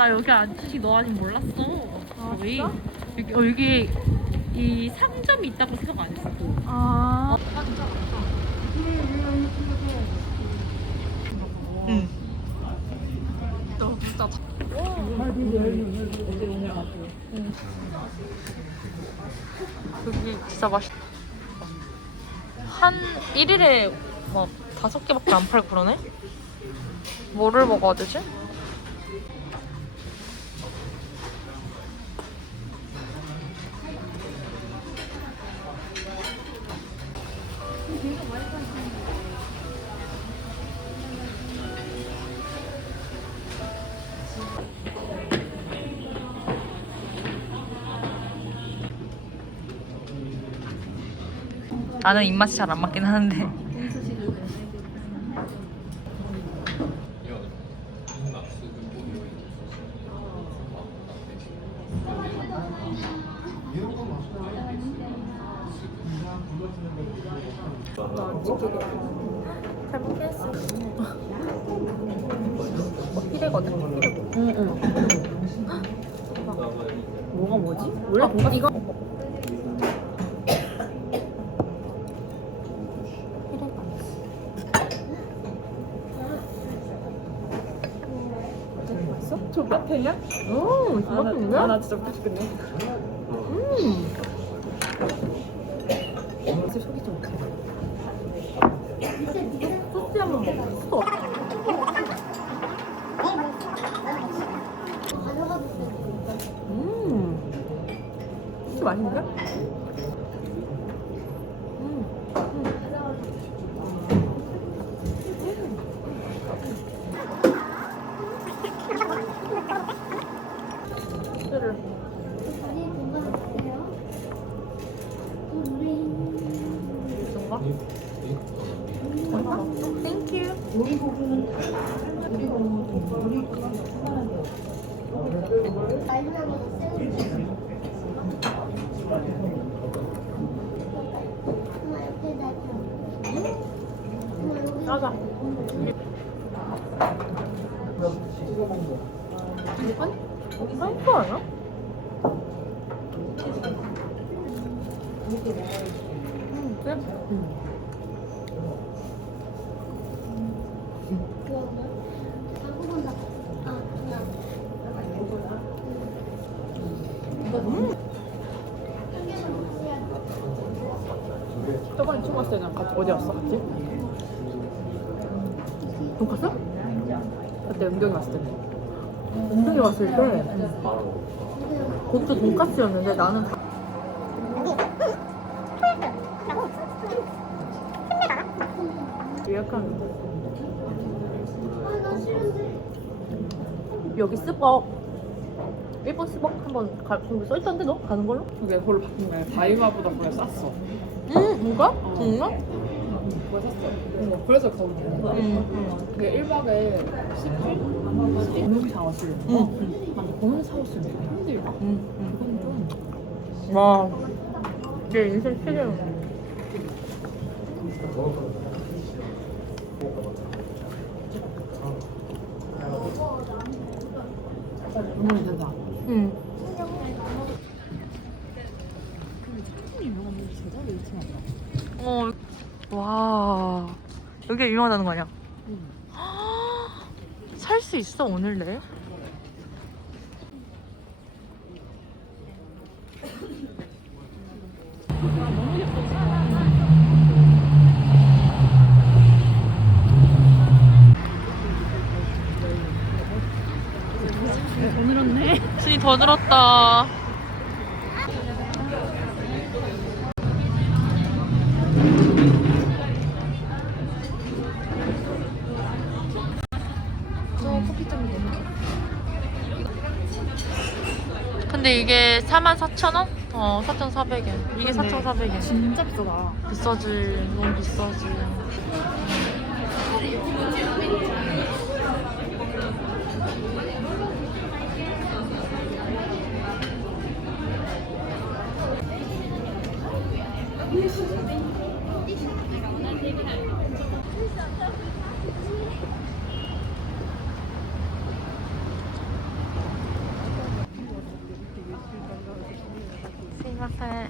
나 여기 아저씨 너 아직 몰랐어. 아, 거의. 진짜? 여기 이 상점이 있다고 생각 안 했어. 아. 응. 너 진짜 여기 진짜 맛있다. 한 1일에 막 5개밖에 안 팔고 그러네? 뭐를 먹어야 되지? 나는 입맛이 잘 안 맞긴 하는데. 잘 먹겠어. 피레거든? 응응. 뭐가 뭐지? 원래 돈가스 이거 맛있어? 저 맛탱이야? 오, 저 맛탱인데? 나 진짜 먹고 싶겠네. 진짜 속이 좀 없어. 소스 한번 먹어. 진짜 맛있는데? 땡큐. 짜자. 사이프 아니야? 그래? 저번에 처음 왔을 때는 어디 왔어? 같이? 돈까스? 그때 은경이 왔을 때. 은경이 왔을 때 그것도 돈까스였는데 나는 예약하는데 여기 스벅 일본 스벅 한번 거기 써있던데 너? 가는 걸로? 그게 그걸로 바뀐 거야. 다이마보다 그냥 쌌어. 뭔가? 뭔가? 그거 샀어. 그래서 거기 그게 1박에 10일? 공룡 사왔을 때. 공룡 사왔을 때 힘들다. 그건 좀. 와. 내 인생 최대로. 너무 괜찮다. 응. 어, 와. 여기가 유명하다는 거 아니야? 살 수 있어, 오늘 내일? 더 늘었네. 순이 더 늘었다. 근데 이게 44,000원? 4,400엔. 이게 4,400엔. 진짜 비싸다. 비싸지. 너무 비싸지. 네.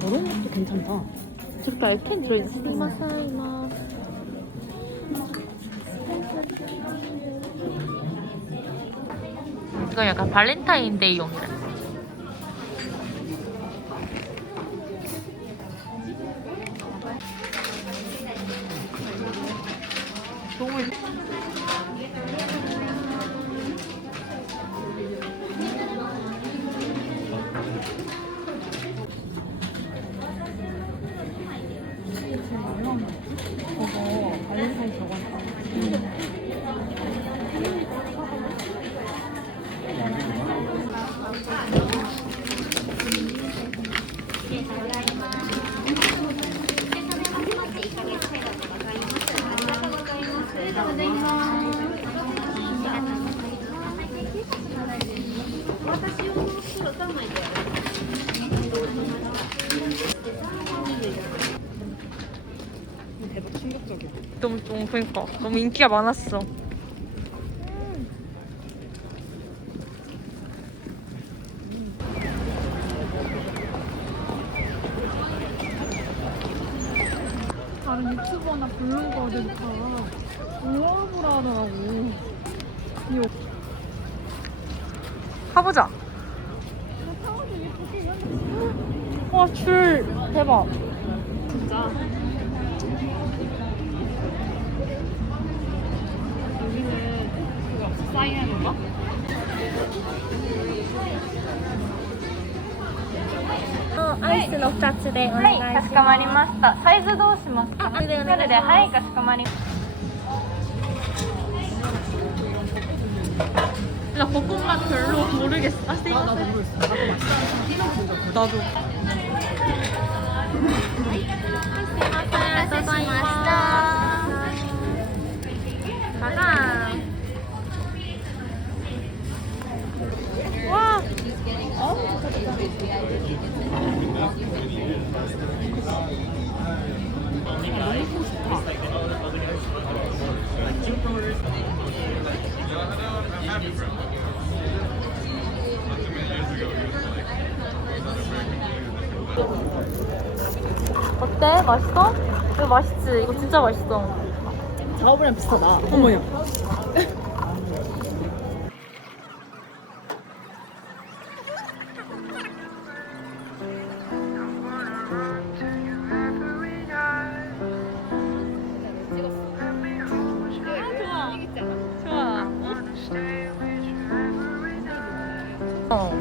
저런 것도 괜찮다. 저렇게 알캔 들어있는 마사이마. 이거 약간 발렌타인데이용이래. 너무 저거 발렌타인 저거. 대박 충격적이야. 너무 그러니까 너무 인기가 많았어. 다른 유튜버나 블로거들 다 우아브라 하더라고. 가보자. 와, 줄 대박. 진짜. 여기는 그거 사인하는 거? アイスの2つでお願いします。かしこまりました。サイズどうしますか？それでお願いします。それではい、かしこまりました。 나 볶음밥 별로 모르겠어. 아, 나도 모르겠어. 나도 맛있다. 나도. ありがとうございました。バカン。 와. 어때? 맛있어? 이거 맛있지? 이거 진짜 맛있어. 자오브랑 비슷하다. 어머야. 좋아. 어.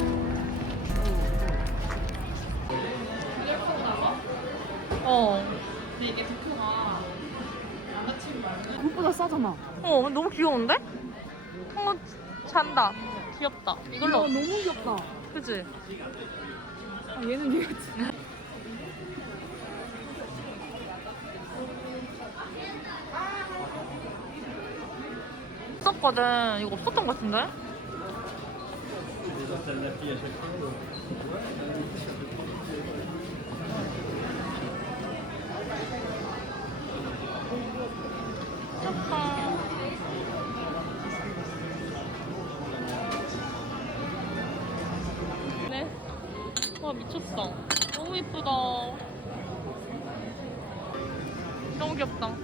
어. 그것보다 싸잖아. 어, 너무 귀여운데? 잔다. 귀엽다. 이걸로. 너무 귀엽다. 그치? 아, 얘는 얘였지. 없었거든. 이거 없었던 것 같은데? 미쳤다. 네. 와, 미쳤어. 너무 예쁘다. 너무 귀엽다.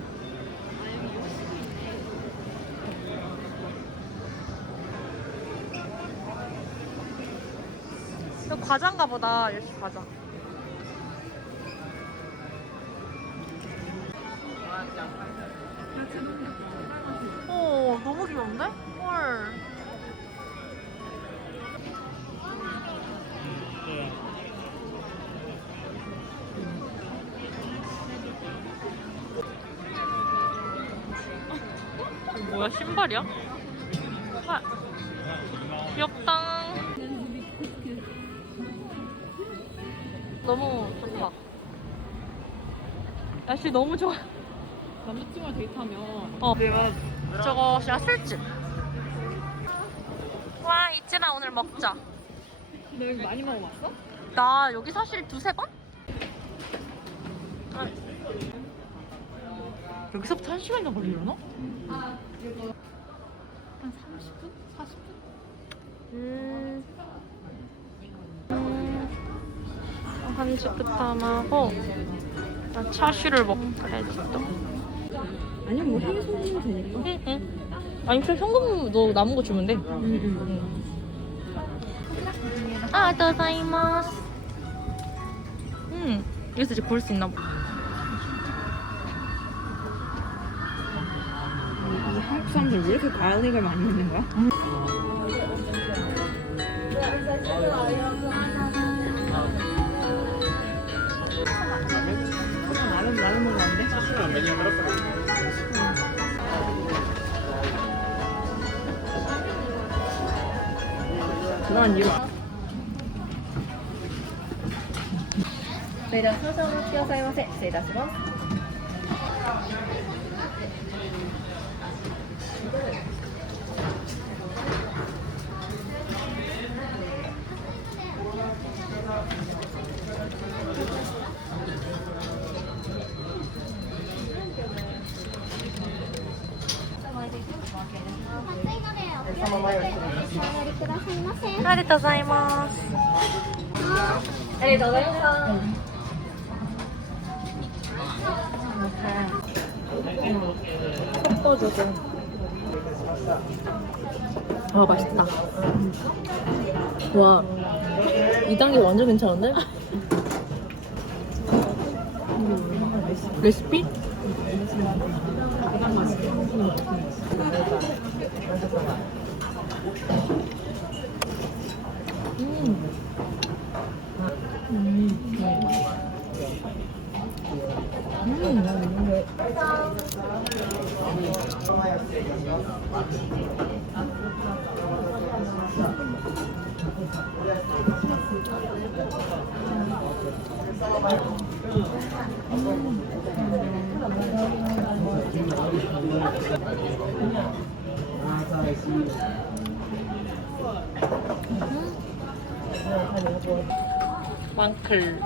이거 과자인가 보다. 역시 과자. 오, 너무 귀여운데? 헐. 이거 뭐야, 신발이야? 아, 귀엽다. 너무 좋다. 날씨 너무 좋아. 남자친구랑 데이트하면 어, 저거 진짜 술집. 와, 이진아 오늘 먹자. 너 여기 많이 먹어봤어? 나 여기 사실 두세 번? 여기서부터 1시간이나 걸리려나? 한 30분? 40분? 한식부터 하고 나 차슈를 먹어야지 또. 아니면 뭐 해서 먹으면 되니까. 응. 아니 그래 현금 너 남은 거 주면 돼. 아리가토고자이마스. 여기서 이제 볼 수 있나 봐. 이 한국 사람들 왜 이렇게 가을이가 많이 먹는 거야? 라면 먹으면 안 돼? 난 이거 それでは少々お待ちくださいませ。失礼いたします。ありがとうございます。ありがとうございました。 아 맛있다. 와, 2단계 완전 괜찮은데? 레시피? 망클.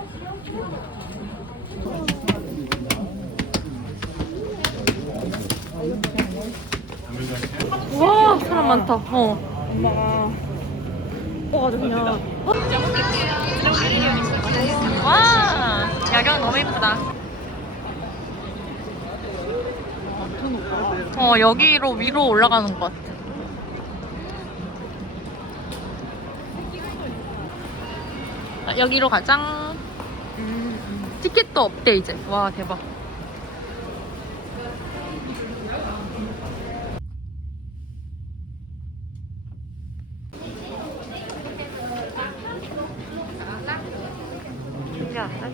와 사람 많다. 엄마가 아주 그냥. 와 야경 너무 예쁘다. 여기로 위로 올라가는 것 같아. 여기로 가자. 티켓도 없대 이제. 와 대박. 신기하다.